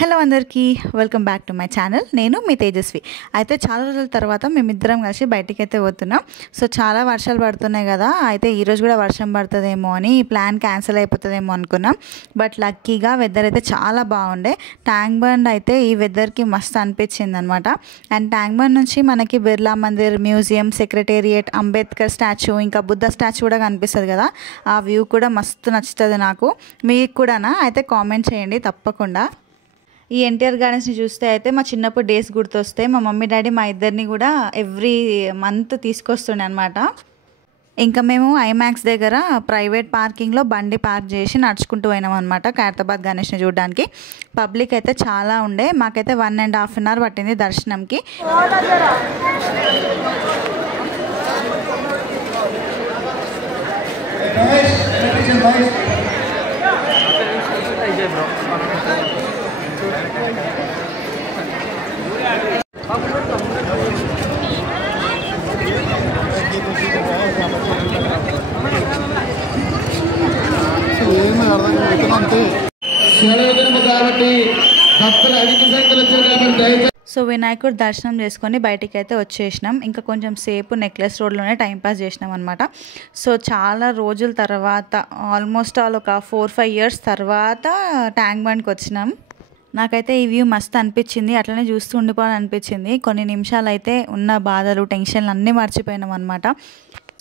Hello అందరికీ welcome back to my channel. నేను మీ తేజస్వి. అయితే చాలా రోజుల తర్వాత మేమిద్దరం కలిసి బయటికైతే పోతున్నాం. సో చాలా వర్షాలు పడుతున్నాయి కదా, అయితే ఈరోజు కూడా వర్షం పడుతుందేమో అని ప్లాన్ క్యాన్సిల్ అయిపోతుందేమో అనుకున్నాం. బట్ లక్కీగా వెదర్ అయితే చాలా బాగుండే. ట్యాంక్ బండ్ అయితే ఈ వెదర్కి మస్తు అనిపించింది అనమాట. అండ్ ట్యాంక్ బండ్ నుంచి మనకి Birla Mandir, museum, secretariat, Ambedkar statue, ఇంకా బుద్ధ స్టాచ్యూ కూడా కనిపిస్తుంది కదా. ఆ వ్యూ కూడా మస్తు నచ్చుతుంది నాకు. మీకు కూడానా? అయితే కామెంట్ చేయండి తప్పకుండా. ఈ ఎన్టీఆర్ గార్డెన్స్ని చూస్తే అయితే మా చిన్నప్పుడు డేస్ గుర్తొస్తాయి. మా మమ్మీ డాడీ మా ఇద్దరిని కూడా ఎవ్రీ మంత్ తీసుకొస్తుండే అనమాట. ఇంకా మేము ఐమాక్స్ దగ్గర ప్రైవేట్ పార్కింగ్లో బండి పార్క్ చేసి నడుచుకుంటూ పోయినాం అనమాట ఖైరతాబాద్ గణేష్ని చూడడానికి. పబ్లిక్ అయితే చాలా ఉండే. మాకైతే 1.5 hour పట్టింది దర్శనంకి. సో వినాయకుడు దర్శనం చేసుకొని బయటికి అయితే వచ్చేసినాం. ఇంకా కొంచెం సేపు నెక్లెస్ రోడ్లోనే టైంపాస్ చేసినాం అనమాట. సో చాలా రోజుల తర్వాత, ఆల్మోస్ట్ ఒక 4-5 years తర్వాత ట్యాంక్ బండ్కి వచ్చినాం. నాకైతే ఈ వ్యూ మస్తు అనిపించింది. అట్లనే చూస్తూ ఉండిపోవాలనిపించింది. కొన్ని నిమిషాలు అయితే ఉన్న బాధలు, టెన్షన్లు అన్నీ మర్చిపోయినాం అనమాట.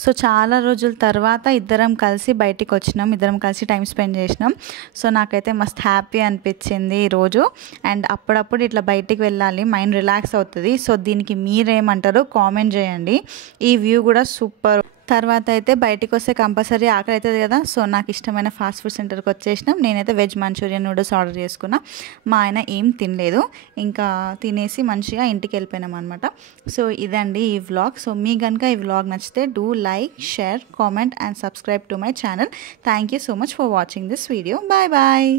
సో చాలా రోజుల తర్వాత ఇద్దరం కలిసి బయటికి వచ్చినాం, ఇద్దరం కలిసి టైం స్పెండ్ చేసినాం. సో నాకైతే మస్తు హ్యాపీ అనిపించింది ఈరోజు. అండ్ అప్పుడప్పుడు ఇట్లా బయటికి వెళ్ళాలి, మైండ్ రిలాక్స్ అవుతుంది. సో దీనికి మీరేమంటారు కామెంట్ చేయండి. ఈ వ్యూ కూడా సూపర్. తర్వాత అయితే బయటికి వస్తే కంపల్సరీ ఆకలి అవుతుంది కదా. సో నాకు ఇష్టమైన ఫాస్ట్ ఫుడ్ సెంటర్కి వచ్చేసినాం. నేనైతే వెజ్ మంచూరియన్ నూడిల్స్ ఆర్డర్ చేసుకున్నా. మా ఆయన ఏం తినలేదు, ఇంకా తినేసి మంచిగా ఇంటికి వెళ్ళిపోయినాం అనమాట. సో ఇదండి ఈ వ్లాగ్. సో మీకు కనుక ఈ వ్లాగ్ నచ్చితే do like, share, comment and subscribe to my channel. Thank you so much for watching this video. Bye bye.